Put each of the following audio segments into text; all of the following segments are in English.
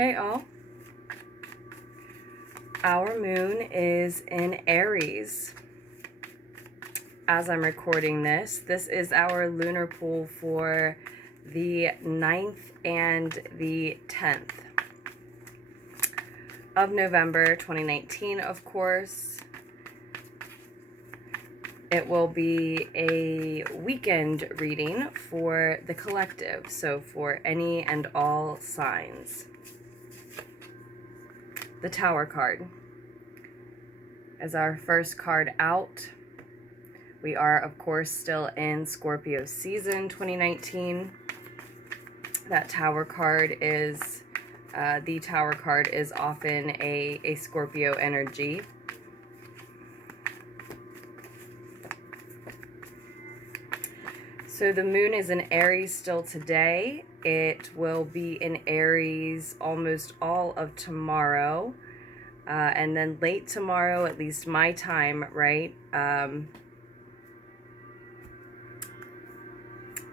Hey all. Our moon is in Aries. As I'm recording this, this is our lunar pool for the 9th and the 10th of November 2019, of course. It will be a weekend reading for the collective, so for any and all signs. The Tower card is our first card out. We are, of course, still in Scorpio season 2019. That Tower card is, the Tower card is often a Scorpio energy. So the moon is in Aries still today. It will be in Aries almost all of tomorrow. And then late tomorrow, at least my time, right? The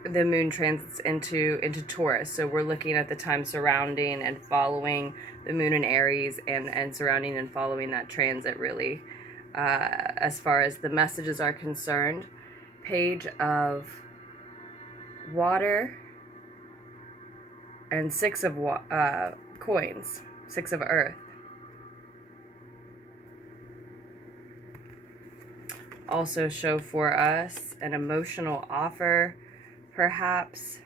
moon transits into Taurus. So we're looking at the time surrounding and following the moon in Aries and surrounding and following that transit, really, as far as the messages are concerned. Page of Water and 6 of coins, 6 of Earth. Also show for us an emotional offer, perhaps.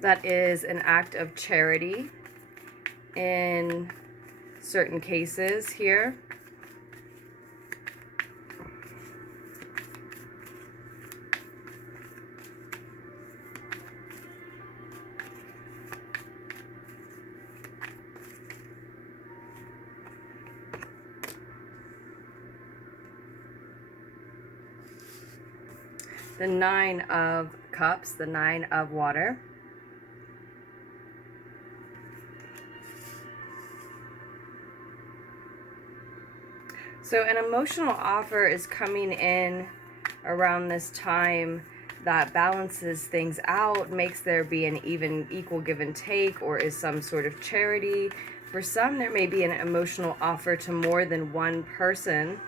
That is an act of charity in certain cases here. The 9 of Cups, the 9 of Water. So an emotional offer is coming in around this time that balances things out, makes there be an equal give and take, or is some sort of charity. For some, there may be an emotional offer to more than one person.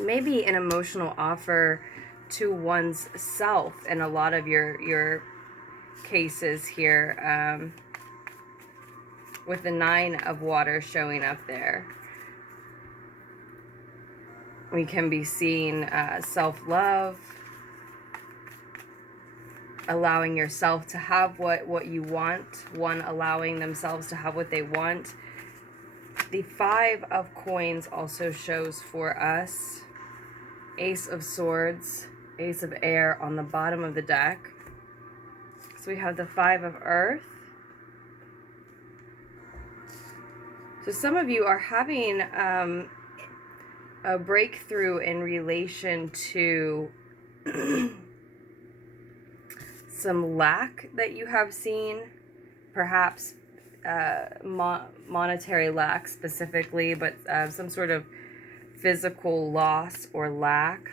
Maybe an emotional offer to one's self in a lot of your cases here, with the 9 of Water showing up there. We can be seeing self-love, allowing yourself to have what you want, one allowing themselves to have what they want. The 5 of Coins also shows for us Ace of Swords, Ace of Air on the bottom of the deck. So we have the 5 of Earth. So some of you are having a breakthrough in relation to some lack that you have seen, perhaps monetary lack specifically, but some sort of physical loss or lack.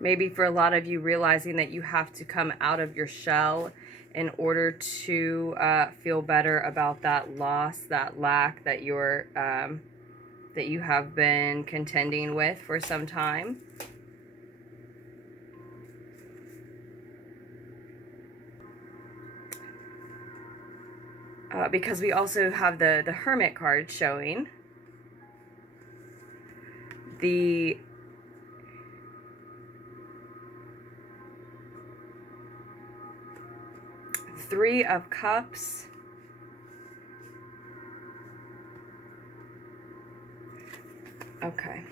Maybe for a lot of you, realizing that you have to come out of your shell in order to feel better about that loss, that lack that that you have been contending with for some time. Because we also have the Hermit card showing. The Three of Cups. Okay.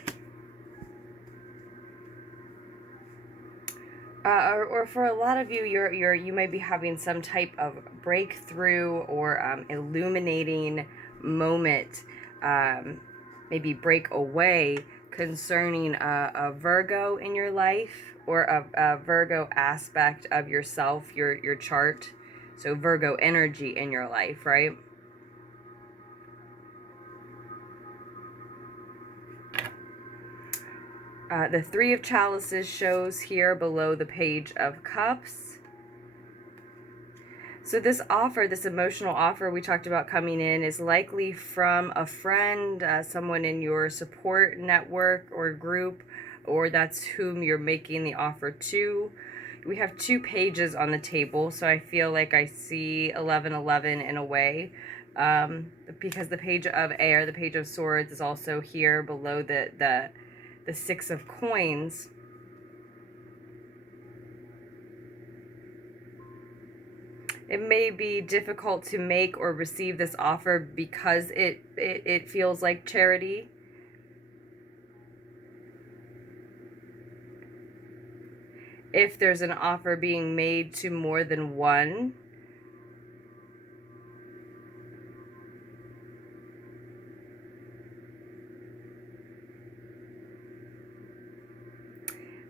Or for a lot of you, you may be having some type of breakthrough or illuminating moment, maybe break away concerning a Virgo in your life, or a Virgo aspect of yourself, your chart. So Virgo energy in your life, right? The Three of Chalices shows here below the Page of Cups. So this offer, this emotional offer we talked about coming in, is likely from a friend, someone in your support network or group, or that's whom you're making the offer to. We have 2 pages on the table, so I feel like I see 1111 in a way, because the Page of Air, the Page of Swords, is also here below the 6 of Coins. It may be difficult to make or receive this offer because it feels like charity. If there's an offer being made to more than one,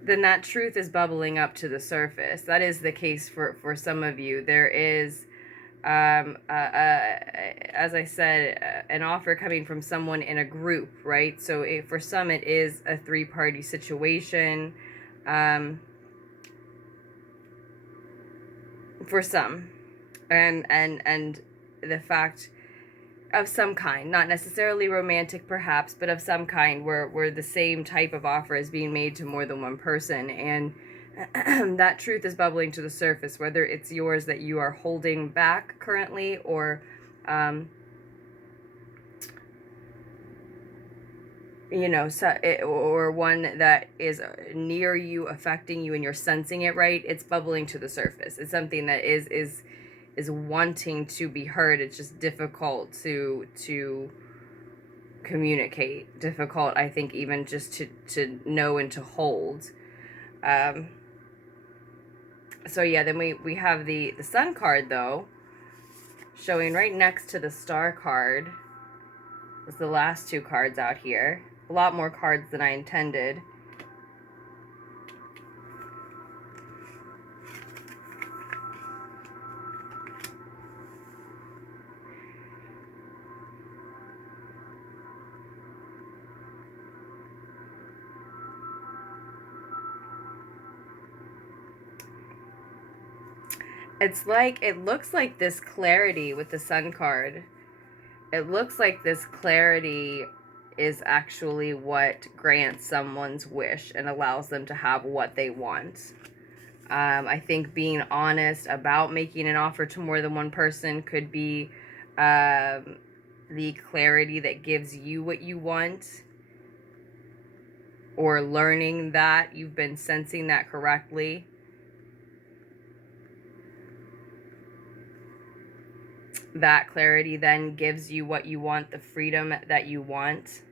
then that truth is bubbling up to the surface. That is the case for some of you. There is, as I said, an offer coming from someone in a group, right? So for some, it is a 3-party situation. For some, and the fact of some kind, not necessarily romantic perhaps, but of some kind where the same type of offer is being made to more than one person, and that truth is bubbling to the surface, whether it's yours that you are holding back currently, or you know, or one that is near you, affecting you, and you're sensing it, right? It's bubbling to the surface. It's something that is wanting to be heard. It's just difficult to communicate. Difficult, I think, even just to know and to hold. So yeah, then we have the Sun card, though, showing right next to the Star card. It's the last 2 cards out here. A lot more cards than I intended. It's like, it looks like this clarity with the Sun card. It looks like this clarity is actually what grants someone's wish and allows them to have what they want. I think being honest about making an offer to more than one person could be the clarity that gives you what you want, or learning that you've been sensing that correctly. That clarity then gives you what you want, the freedom that you want.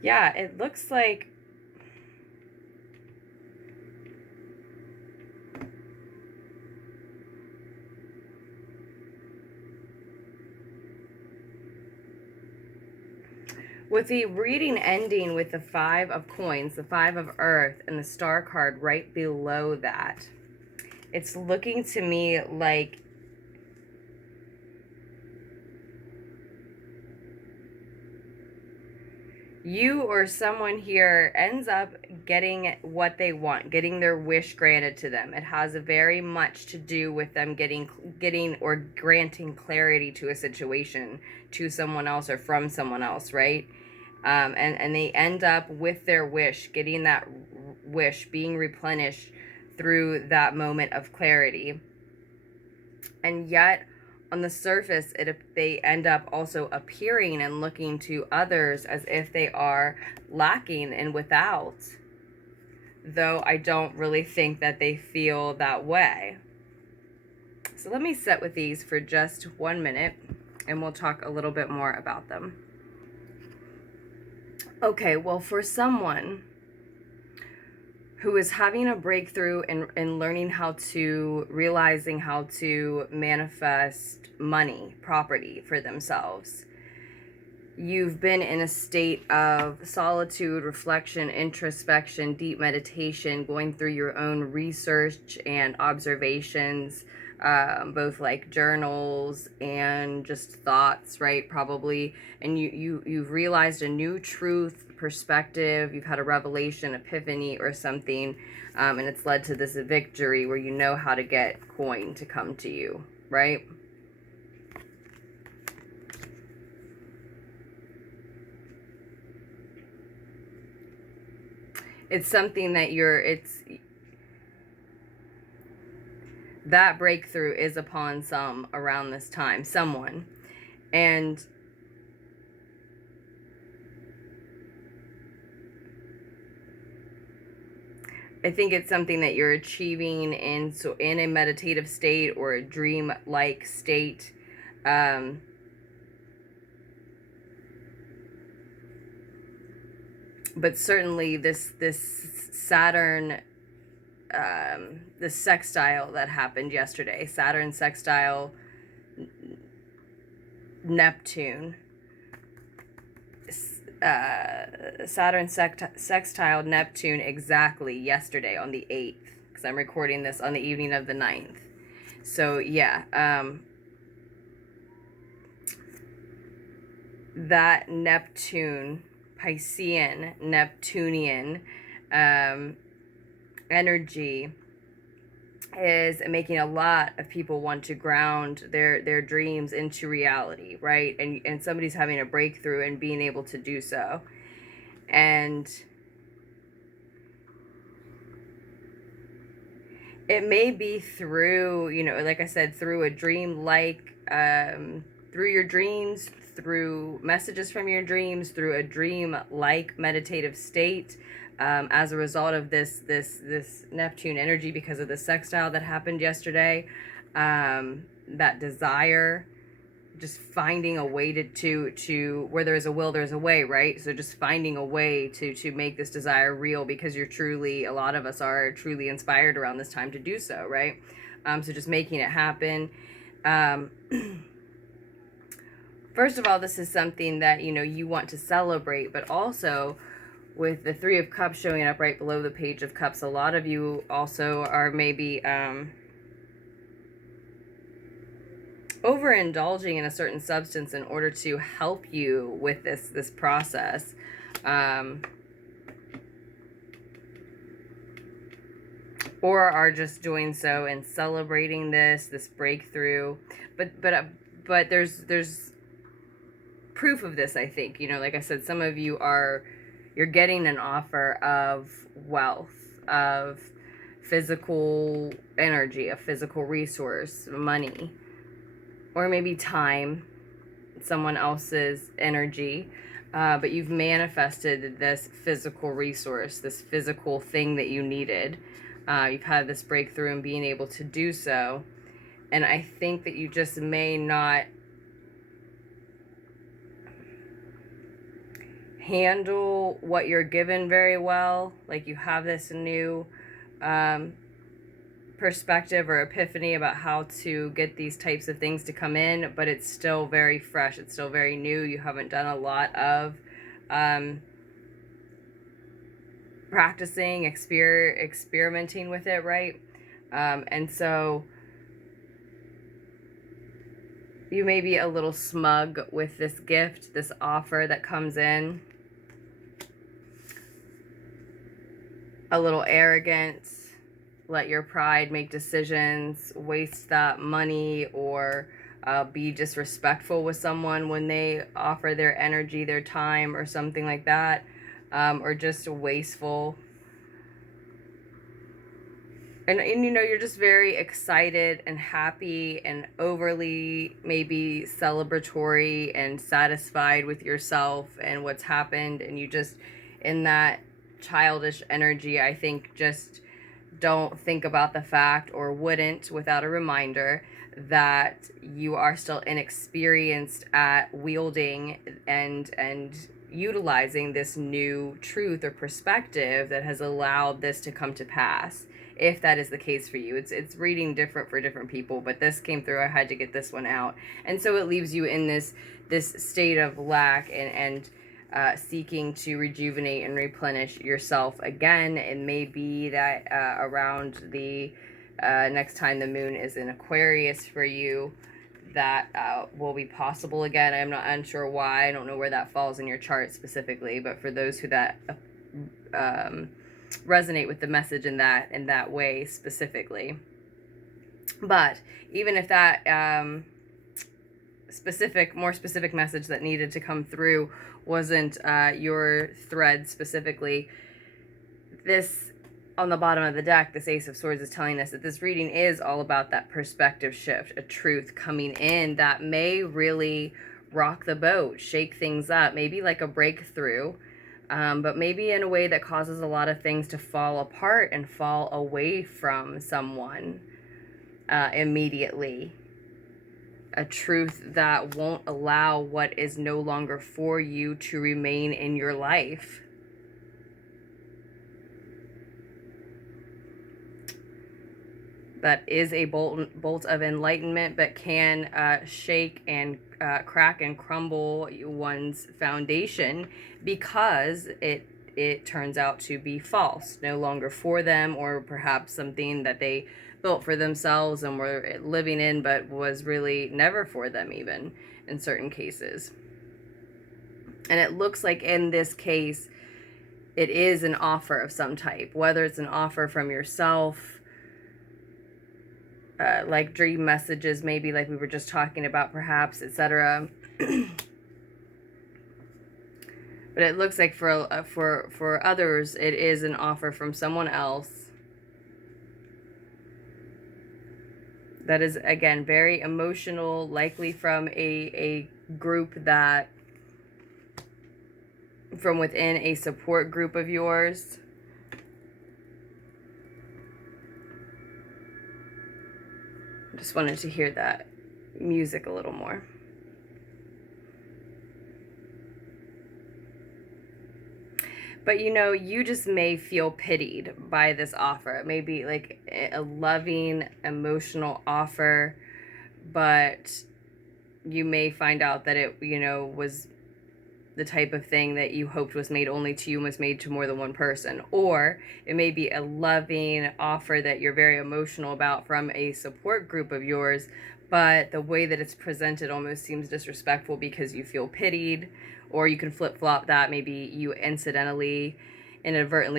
Yeah, it looks like with the reading ending with the 5 of Coins, the 5 of Earth, and the Star card right below that, it's looking to me like you or someone here ends up getting what they want, getting their wish granted to them. It has very much to do with them getting or granting clarity to a situation, to someone else or from someone else, right? And they end up with their wish, getting that wish being replenished through that moment of clarity. And yet, on the surface, they end up also appearing and looking to others as if they are lacking and without, though I don't really think that they feel that way. So let me sit with these for just 1 minute, and we'll talk a little bit more about them. Okay, well, for someone who is having a breakthrough in learning realizing how to manifest money, property for themselves. You've been in a state of solitude, reflection, introspection, deep meditation, going through your own research and observations, both like journals and just thoughts, right? Probably. And you've realized a new truth, perspective. You've had a revelation, epiphany or something. And it's led to this victory where you know how to get coin to come to you, right? It's something that that breakthrough is upon some around this time, someone. And I think it's something that you're achieving in a meditative state or a dream-like state. But certainly this Saturn, the sextile that happened yesterday, Saturn sextile Neptune, Saturn sextile Neptune exactly yesterday on the 8th, because I'm recording this on the evening of the 9th. So yeah, that Neptune, Piscean, Neptunian energy is making a lot of people want to ground their dreams into reality, right? And somebody's having a breakthrough and being able to do so. And it may be through, you know, like I said, through a dream, like through your dreams, through messages from your dreams, through a dream-like meditative state, as a result of this Neptune energy, because of the sextile that happened yesterday, that desire, just finding a way to where there's a will, there's a way, right? So just finding a way to make this desire real, because you're truly, a lot of us are truly inspired around this time to do so, right? So just making it happen. First of all, this is something that, you know, you want to celebrate, but also with the Three of Cups showing up right below the Page of Cups, a lot of you also are maybe overindulging in a certain substance in order to help you with this process. Or are just doing so and celebrating this breakthrough. But there's proof of this, I think. You know, like I said, some of you you're getting an offer of wealth, of physical energy, a physical resource, money, or maybe time, someone else's energy, but you've manifested this physical resource, this physical thing that you needed. You've had this breakthrough in being able to do so, and I think that you just may not handle what you're given very well. Like you have this new perspective or epiphany about how to get these types of things to come in, but it's still very fresh, it's still very new. You haven't done a lot of practicing, experimenting with it, right? And so you may be a little smug with this gift, this offer that comes in. A little arrogant, let your pride make decisions, waste that money, or be disrespectful with someone when they offer their energy, their time, or something like that, or just wasteful. And you know, you're just very excited and happy and overly maybe celebratory and satisfied with yourself and what's happened, and you just, in that childish energy, I think, just don't think about the fact, or wouldn't without a reminder, that you are still inexperienced at wielding and utilizing this new truth or perspective that has allowed this to come to pass, if that is the case for you. It's reading different for different people, but this came through. I had to get this one out. And so it leaves you in this state of lack and seeking to rejuvenate and replenish yourself again. It may be that around the next time the moon is in Aquarius for you, that will be possible again. I'm not unsure why. I don't know where that falls in your chart specifically, but for those who that resonate with the message in that way specifically. But even if that more specific message that needed to come through wasn't your thread specifically, this on the bottom of the deck, this Ace of Swords is telling us that this reading is all about that perspective shift, a truth coming in that may really rock the boat, shake things up, maybe like a breakthrough, but maybe in a way that causes a lot of things to fall apart and fall away from someone immediately. A truth that won't allow what is no longer for you to remain in your life. That is a bolt of enlightenment, but can shake and crack and crumble one's foundation because it turns out to be false, no longer for them, or perhaps something that they built for themselves and were living in, but was really never for them, even in certain cases. And it looks like in this case, it is an offer of some type, whether it's an offer from yourself, like dream messages, maybe like we were just talking about, perhaps, etc. But it looks like for others, it is an offer from someone else that is, again, very emotional, likely from a group that, from within a support group of yours. Just wanted to hear that music a little more. But you know, you just may feel pitied by this offer. It may be like a loving, emotional offer, but you may find out that it, you know, was the type of thing that you hoped was made only to you and was made to more than one person. Or it may be a loving offer that you're very emotional about from a support group of yours, but the way that it's presented almost seems disrespectful because you feel pitied. Or you can flip-flop that. Maybe you inadvertently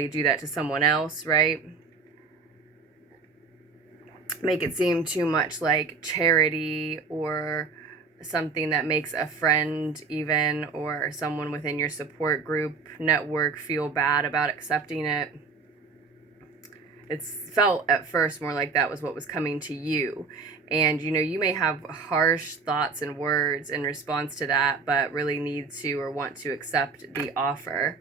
do that to someone else, right? Make it seem too much like charity or something that makes a friend even, or someone within your support group network, feel bad about accepting it. It's felt at first more like that was what was coming to you. And, you know, you may have harsh thoughts and words in response to that, but really need to or want to accept the offer.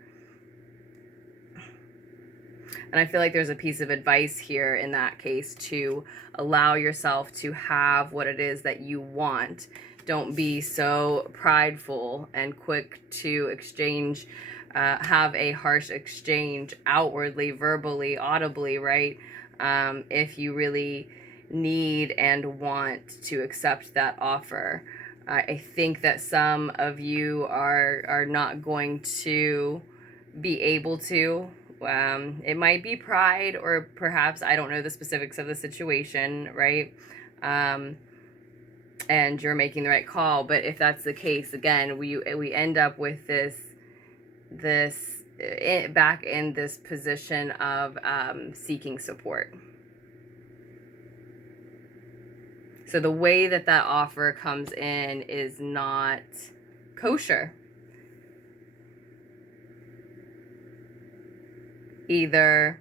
And I feel like there's a piece of advice here in that case to allow yourself to have what it is that you want. Don't be so prideful and quick to exchange, have a harsh exchange outwardly, verbally, audibly, right? If you really need and want to accept that offer. I think that some of you are not going to be able to. It might be pride, or perhaps, I don't know the specifics of the situation, right? And you're making the right call. But if that's the case, again, we end up with this back in this position of seeking support. So the way that offer comes in is not kosher. Either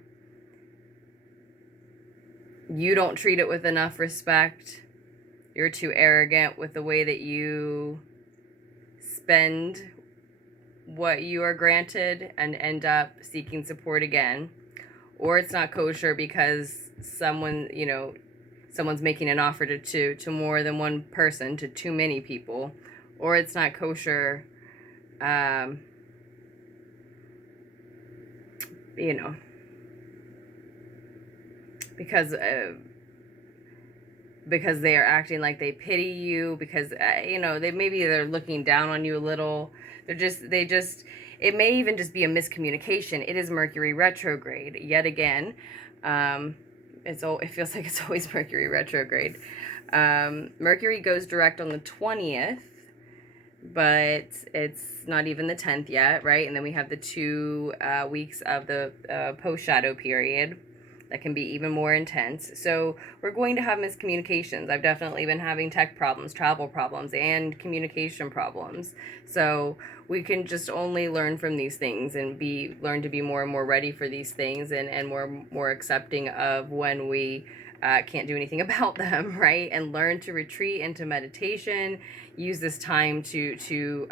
you don't treat it with enough respect, you're too arrogant with the way that you spend what you are granted and end up seeking support again, or it's not kosher because someone, you know, someone's making an offer to more than one person, to too many people, or it's not kosher you know, because they are acting like they pity you, because you know, they're looking down on you a little. It may even just be a miscommunication. It is Mercury retrograde yet again. It feels like it's always Mercury retrograde. Mercury goes direct on the 20th, but it's not even the 10th yet, right? And then we have the 2 weeks of the post-shadow period that can be even more intense. So we're going to have miscommunications. I've definitely been having tech problems, travel problems, and communication problems. So we can just only learn from these things and learn to be more and more ready for these things, and more accepting of when we can't do anything about them, right? And learn to retreat into meditation. Use this time to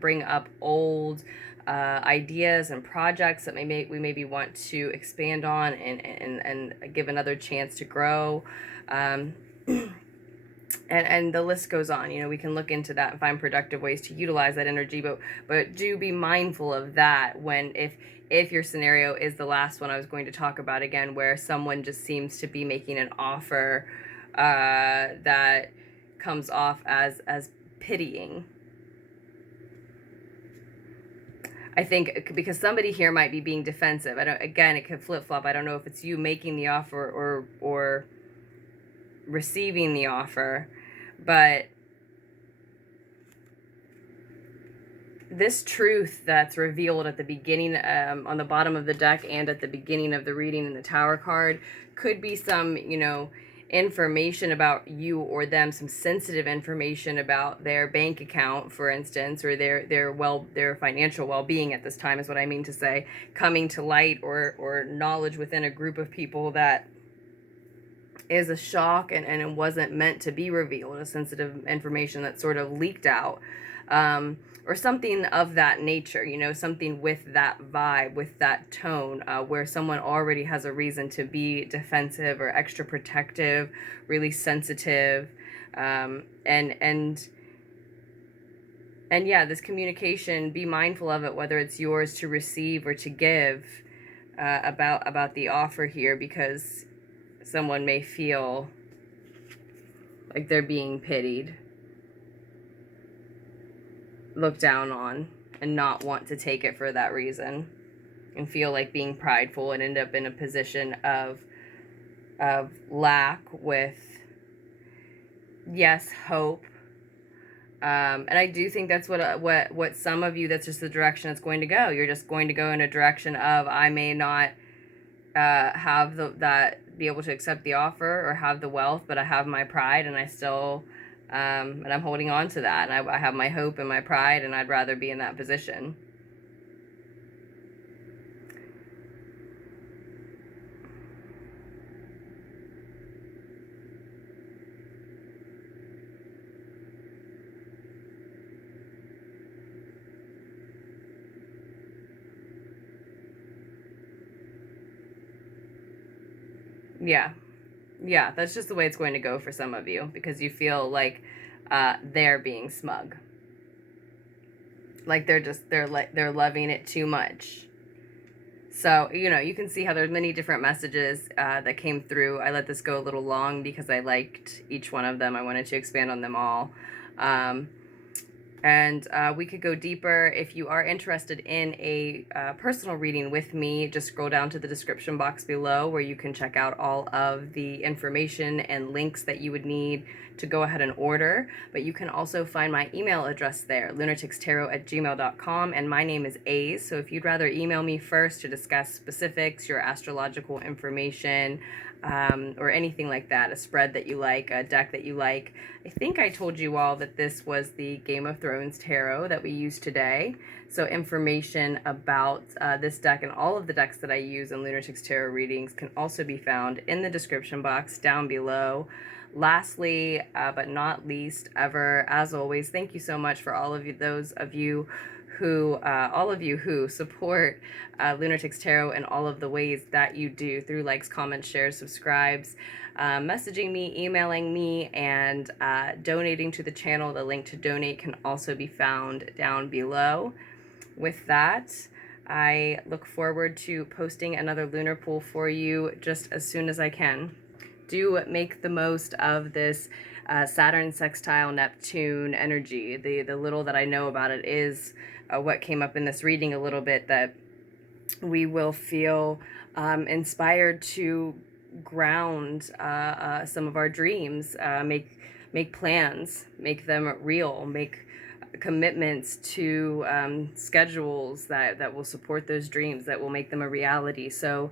bring up old ideas and projects that we maybe want to expand on, and give another chance to grow. And the list goes on. You know, we can look into that and find productive ways to utilize that energy, but do be mindful of that when, if your scenario is the last one I was going to talk about again, where someone just seems to be making an offer that comes off as pitying. I think because somebody here might be being defensive. Again, it could flip-flop. I don't know if it's you making the offer or receiving the offer, but this truth that's revealed at the beginning, on the bottom of the deck, and at the beginning of the reading in the Tower card, could be some, you know, information about you or them, some sensitive information about their bank account, for instance, or their financial well-being at this time, is what I mean to say, coming to light, or knowledge within a group of people that is a shock, and it wasn't meant to be revealed, a sensitive information that sort of leaked out, or something of that nature, you know, something with that vibe, with that tone, where someone already has a reason to be defensive or extra protective, really sensitive, and yeah, this communication, be mindful of it, whether it's yours to receive or to give, about the offer here, because someone may feel like they're being pitied, looked down on, and not want to take it for that reason, and feel like being prideful, and end up in a position of lack with, yes, hope. And I do think that's what some of you, that's just the direction it's going to go. You're just going to go in a direction of, I may not have be able to accept the offer or have the wealth, but I have my pride, and I still and I'm holding on to that, and I have my hope and my pride, and I'd rather be in that position. Yeah, that's just the way it's going to go for some of you, because you feel like they're being smug, like they're loving it too much. So, you know, you can see how there's many different messages that came through. I let this go a little long because I liked each one of them. I wanted to expand on them all. And we could go deeper. If you are interested in a personal reading with me, just scroll down to the description box below, where you can check out all of the information and links that you would need to go ahead and order. But you can also find my email address there, lunartickstarot@gmail.com, and my name is Aries. So if you'd rather email me first to discuss specifics, your astrological information, or anything like that, a spread that you like, a deck that you like. I think I told you all that this was the Game of Thrones tarot that we used today. So information about this deck and all of the decks that I use in Lunartics Tarot readings can also be found in the description box down below. Lastly, but not least ever, as always, thank you so much for all of you, those of you who, all of you who support Lunartics Tarot in all of the ways that you do, through likes, comments, shares, subscribes, messaging me, emailing me, and donating to the channel. The link to donate can also be found down below. With that, I look forward to posting another lunar pool for you just as soon as I can. Do make the most of this Saturn sextile Neptune energy. The little that I know about it is what came up in this reading a little bit, that we will feel inspired to ground some of our dreams, make plans, make them real, make commitments to schedules that will support those dreams, that will make them a reality. So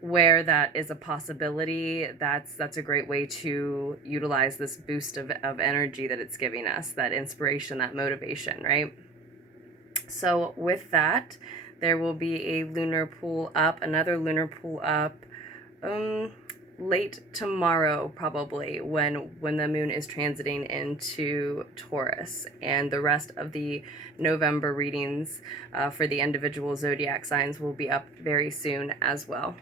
where that is a possibility, that's a great way to utilize this boost of energy that it's giving us, that inspiration, that motivation, right? So with that, there will be a lunar pool up, another lunar pool up late tomorrow, probably, when the moon is transiting into Taurus, and the rest of the November readings for the individual zodiac signs will be up very soon as well.